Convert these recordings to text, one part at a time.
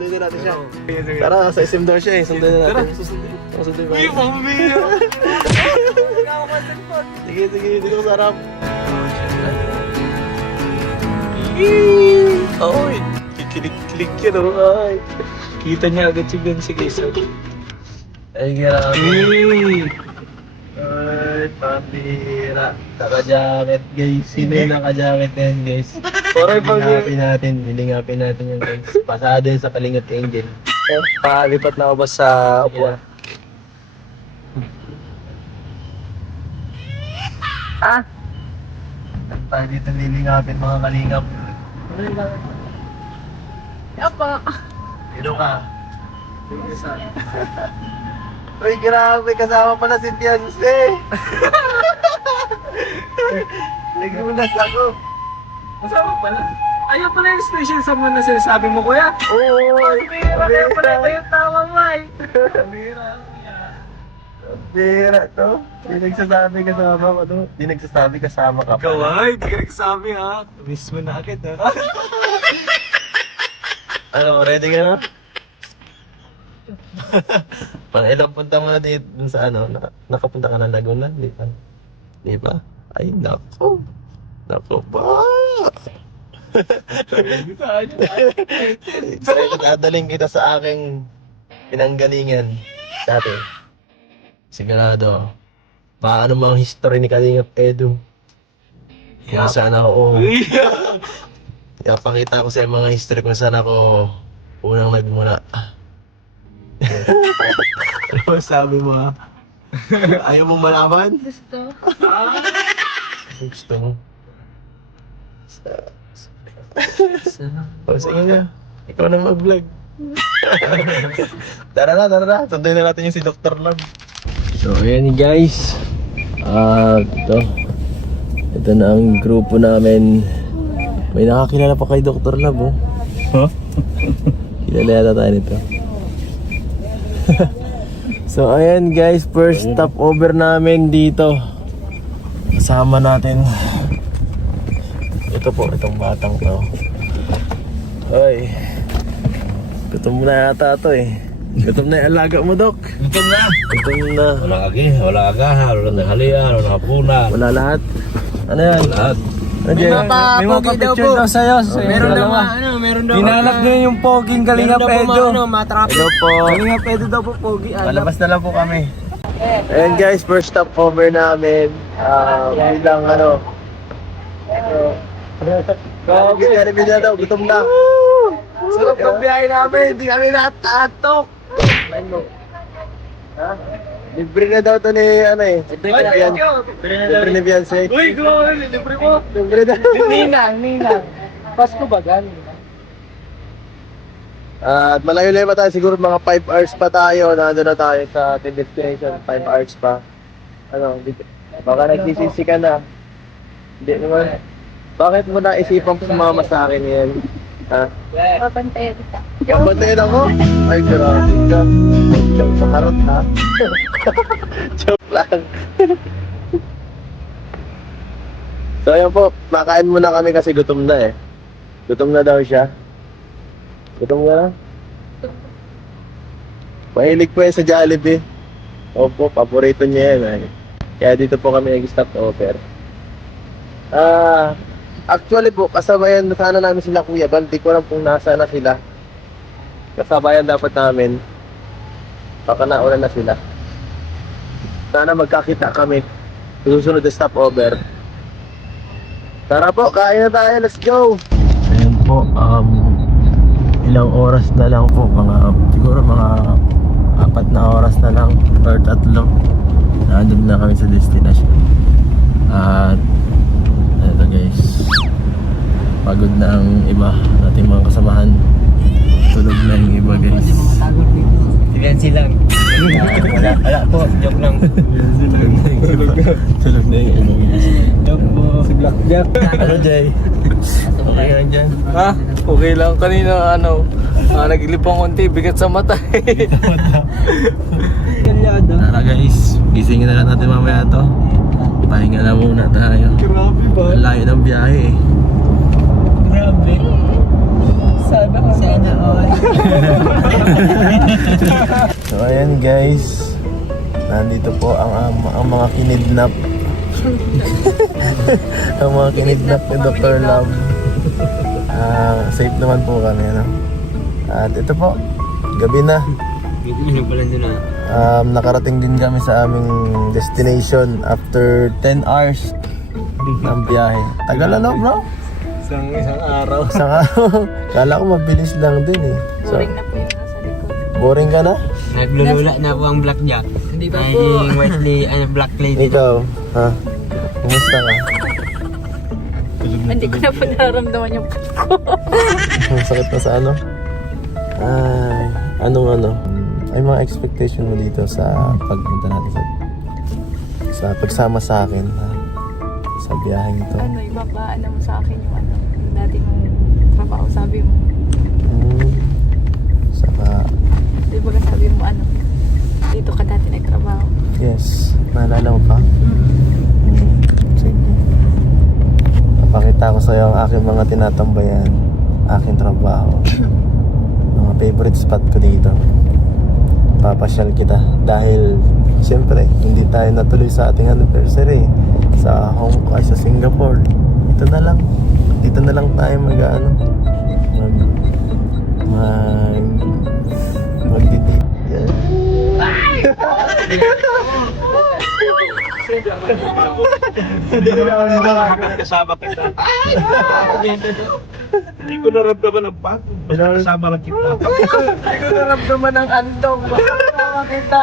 Sunduin natin siya. Sige. Tara, sa SM daw siya eh. Sunduin na Tara, natin. susundin. Sunduin Uy, natin. pamamili ako. Sige, dito ko sarap. Oy, kikilig-kilig yan o. Ay. Kita niya agad si Ben si Kesa. Ay, grabe. Uy. Ay, pambira. Naka-jacket, guys. Sino yung naka-jacket na yan, guys? Oray, pag- Lilingapin natin yan, guys. Pasado yun sa Kalingat Angel. Palipat na ako ba sa upuan? Ah! Saan tayo dito lilingapin, mga kalingap? Apa? Dito ka. Uy, grabe, kasama pala si Fiance. Nagulat ako. Masama pala. Ayaw pala yung special someone na sinasabi mo, kuya. Oo, Kaya pala ito yung tama mo ay. Bira to. Di nagsasabi kasama ko to. Di nagsasabi kasama ka Ikaw pa. ay, di ka nagsasabi ha. Miss mo na agad ha. Ano, ready ka na? Pang ilang punta mo na dito dun sa ano, nakapunta ka na Laguna, di ba? Di ba? Ay, nako. Nako ba? Dadaling kita sa aking pinanggalingan dati. Sigurado. Paano mga history ni Kalingap Edu? Kung saan ako, ipakita ko sa mga history kung saan ako unang nagmula. Ano ba sabi mo ha? Ayaw mong malaman? Gusto. Gusto mo? O sige na, ikaw na mag-vlog. Tara na. Sunduin na natin yung si Dr. Love. So ayan guys. Ito na ang grupo namin. May nakakilala pa kay Dr. Love oh. Huh? Kilala yata tayo nito. So ayan guys, first stopover namin dito. Kasama natin. Ito po, itong batang to. Hoy. Gutom na yata to eh. Gutom na yung alaga mo, Dok. Gutom na. Gutom na. Walang agahan, walang halian, walang hapunan. Wala lahat. Ano yan? Lahat. Ano dyan? May mapapicture daw sa'yo. Meron daw Meron daw. Hinanap niya yung poging Kalingap Edo. Hello po. Kalingap Edo daw po pogi. Palabas na lang po kami. Ayan guys, first stopover namin. Bilang ano. Grabe na daw, gutom na. Sarap ng biyahe namin. Hindi kami natatok. Ha? Libre na daw to ni ano eh. Libre ni Beyonce. Uy, go! Libre mo! Libre na. Ninang. Pasko ba gan? At malayo-layo pa tayo, siguro mga 5 hours pa tayo. Nandun na tayo sa ating destination, 5 hours pa. Ano, baka nagsisisi ka na. Hindi naman. Bakit mo naisipang sumama sa akin yan? Ha? Papantayan kita. Pabantayin ako? Ay, grabe ka. Joke sa harot ha? Joke lang. So ayun po, makain muna kami kasi gutom na eh. Gutom na daw siya. Gutom ka na? Mahilig po yan sa Jollibee. Opo, paborito niya yan eh. Kaya dito po kami nag-stop over. Actually po, kasabayan sana namin sila Kuya Bal. Di ko alam kung nasa na sila. Kasabayan dapat namin. Baka nauna na sila. Sana magkakita kami. Susunod na stopover. Tara po, kain na tayo. Let's go! Ayun po, ilang oras na lang po. Siguro mga 4 na oras na lang. Or 3. Nandun na kami sa destination. At ito guys, pagod na ang iba nating mga kasamahan. Tulog na yung iba guys. Silensi lang. Wala po, joke lang. Tulog na yung iba guys. Joke po. Si Blackjack. Ano Jay? Okay lang dyan? Ha? Okay lang. Kanina nag-ilip ang konti. Bigat sa mata. Kalyado. Tara guys, gisingin na lang natin mamaya to. Pahinga na muna tayo. Grabe ba? Ang layo ng biyahe eh. Grabe. Sana all. So ayan guys, nandito po ang mga kinidnap. Ang mga kinidnap ni Dr. Love. Safe naman po kami, ano? At ito po, gabi na. Nakarating din kami sa aming destination after 10 hours ng biyahe. Tagal ano bro? Isang araw. Isang araw. Kala ko mabilis lang din eh. So, Boring na po yung nasa likod. boring ka na? Naglulula na po ang blackjack. Hindi ba Ay, po? black lady. Ikaw, ha? Kumusta ka? Hindi ko na po nararamdaman yung Ang sakit na sa ano? Ay, anong ano? Ay mga expectation mo dito sa pagpunta natin sa pagsama sa akin ha? Sa biyaheng ito. ano, ibabaan mo sa akin yung ano, yung dati mong trabaho, sabi mo. Saka, Di ba ka sabi mo ano, dito ka dati nagtrabaho. yes, naalala mo pa? Sige. Papakita ko sa'yo ang aking mga tinatambayan, aking trabaho, mga favorite spot ko dito. Papasyal kita dahil siyempre hindi tayo natuloy sa ating anniversary sa Hong Kong ay sa Singapore. Dito na lang tayo mag-date. Hindi ko na kasama kita. Hindi ko naramdaman ang pagod. Basta kasama lang kita. Hindi ko naramdaman ang andong. Baka kita.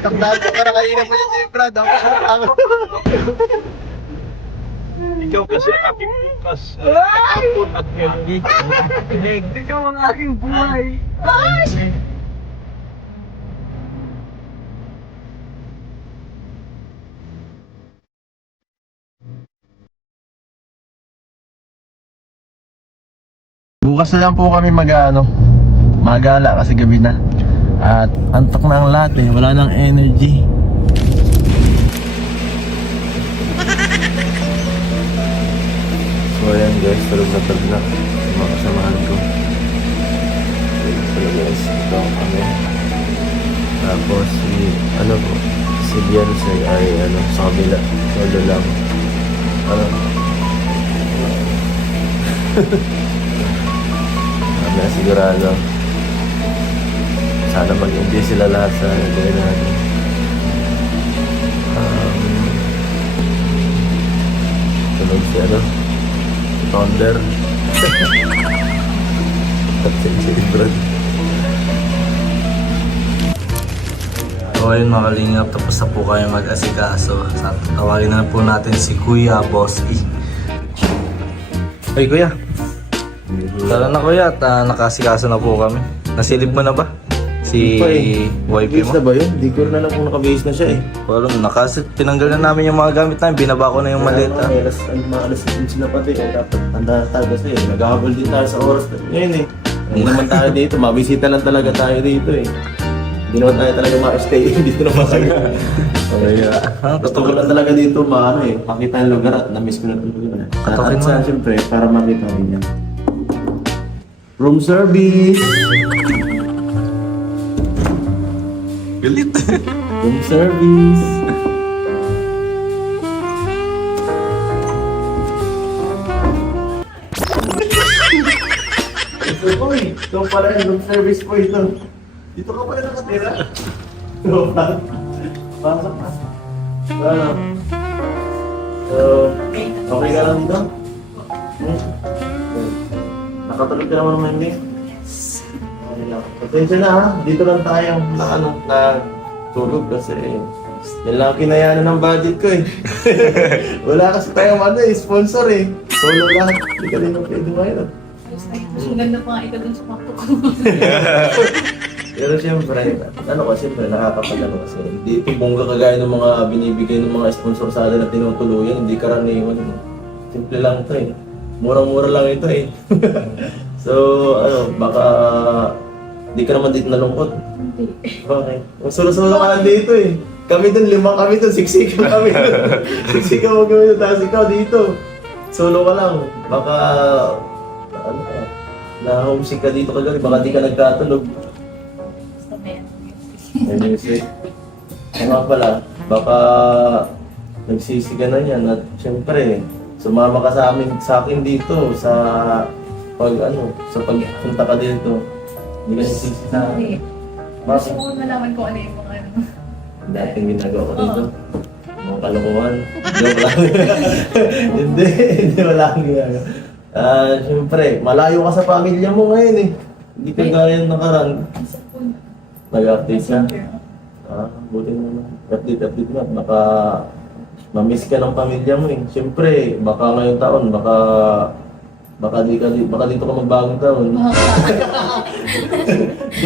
Tandaan ko na kanina mo yung Brad. Ikaw kasi aking bukas. Kapon at ngayon. Ikaw ang aking buhay. Bukas na lang po kami magala kasi gabi na. At antok na ang lahat eh, wala nang energy. So ayan guys, tulog na yung mga kasamahan ko. So guys, ito kami. Tapos si Beyonce ay sa kabila, solo lang. Na sigurado sana mag-enjoy sila lahat sa gawin natin. Tunog si si Thunder at si Brad. So ayun mga kalingap, tapos na po kayo mag-asikaso. Tawagin na po natin si Kuya Boss E. Ay Kuya, tara na Kuya at nakasikaso na po kami. Nasilip mo na ba? Si wifey mo? Na ba yun? Di ko na lang kung nakabase na siya eh. Wala, tinanggal na namin yung mga gamit namin, binaba ko na yung maleta. Mga alas 15 na pati eh. Dapat tanda tayo kasi naghahabol din tayo sa oras ngayon eh. Hindi naman tayo dito, mabisita lang talaga tayo dito eh. Hindi naman tayo talaga ma-stay dito naman tayo. Kaya, gusto ko lang talaga dito makita yung lugar at na-miss ko na ito lugar. At siyempre, para makita rin yan. Room service! Galit. Room service! Ito pala yung room service po ito. Dito ka pala nakatira. Pasok pa. So, okay ka lang dito? Nakatulog ka naman naman din. Okay lang. Pasensya na ha. Dito lang tayo tulog kasi yan lang kinayanan ng budget ko eh. Wala kasi tayong sponsor eh. Solo lahat. Hindi ka rin ang pwede ngayon. Mas maganda pa nga ito dun sa makto ko. Pero siyempre, siyempre nakakapagano kasi hindi ito bongga kagaya ng mga binibigay ng mga sponsor sa atin na tinutuluyan, hindi karaniwan. Simple lang ito eh. Murang-mura lang ito eh. So, baka hindi ka naman dito nalungkot. Hindi. Okay. Solo-solo ka lang dito eh. Kami dun, 5 kami dun, siksikan kami dun. Siksikan mo kami dun, tapos ikaw dito. Solo ka lang. Baka, Na-homesick ka dito kagabi, baka di ka nagkatulog. Gusto mo yan. May music. Ano pala, baka nagsisi ka na yan at syempre, sumama ka sa akin dito sa sa pagpunta ka dito. Hindi ka nagsisi sa akin. Hindi. Gusto ko malaman kung ano yung mga ano. Dating ginagawa ko dito. Mga kalokohan. Joke lang. hindi wala akong ginagawa. Siyempre, malayo ka sa pamilya mo ngayon eh. Hindi ka gaya ng nakaraan. Nag-update ka. Buti naman. Update na. Baka ma-miss ka ng pamilya mo eh. Siyempre, baka ngayong taon, baka dito ka magbagong taon.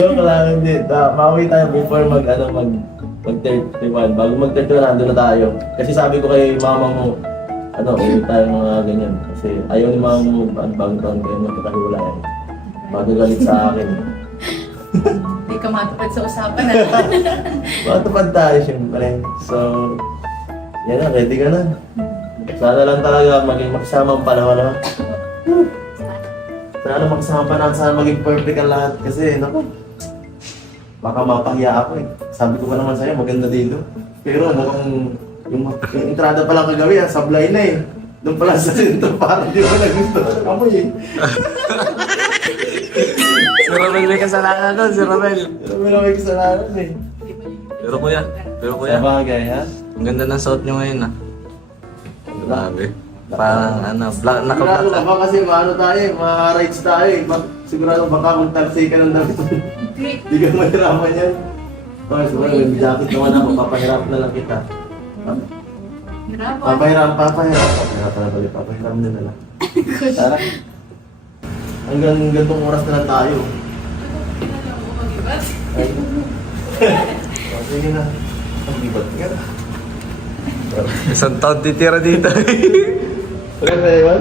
Joke lang, hindi. Mauwi tayo before mag-31. Bago mag-31, nandun na tayo. Kasi sabi ko kay mama mo, uwi tayo mga ganyan. Kasi ayaw ni mama mo, bagong taon kayo magkakahiwalay. Magagalit sa akin. Hindi ka matupad sa usapan na. Matupad tayo siyempre. So, yan na, ready ka na. Sana lang talaga maging makasama ang panahon. No? Sana makasama pa natin, sana maging perfect ang lahat. Kasi, naku, baka mapahiya ako eh. Sabi ko pa naman sa'yo, maganda dito. Pero mukhang yung entrada pa lang kagabi, sablay na eh. Doon pala sa sentro, parang di ko nagusto. Amoy eh. Si Romel may kasalanan doon, si Romel. Pero may kasalanan eh. Pero kuya, Sa bagay ha? ang ganda ng suot nyo ngayon ah. Grabe. Parang black, Sigurado naka-black ka ba kasi maano tayo eh, ma-rides tayo eh. Sigurado baka kung tarsay ka ng damit. Di ka mahirapan yan. Okay, siguro may jacket naman ako, papahirap na lang kita. Grabe. Papahirap na balik, papahirap na lang. Tara. Hanggang gantong oras na lang tayo. Ay. O, sige na. Ang libat ka na. Isang taon titira dito. Okay na yun?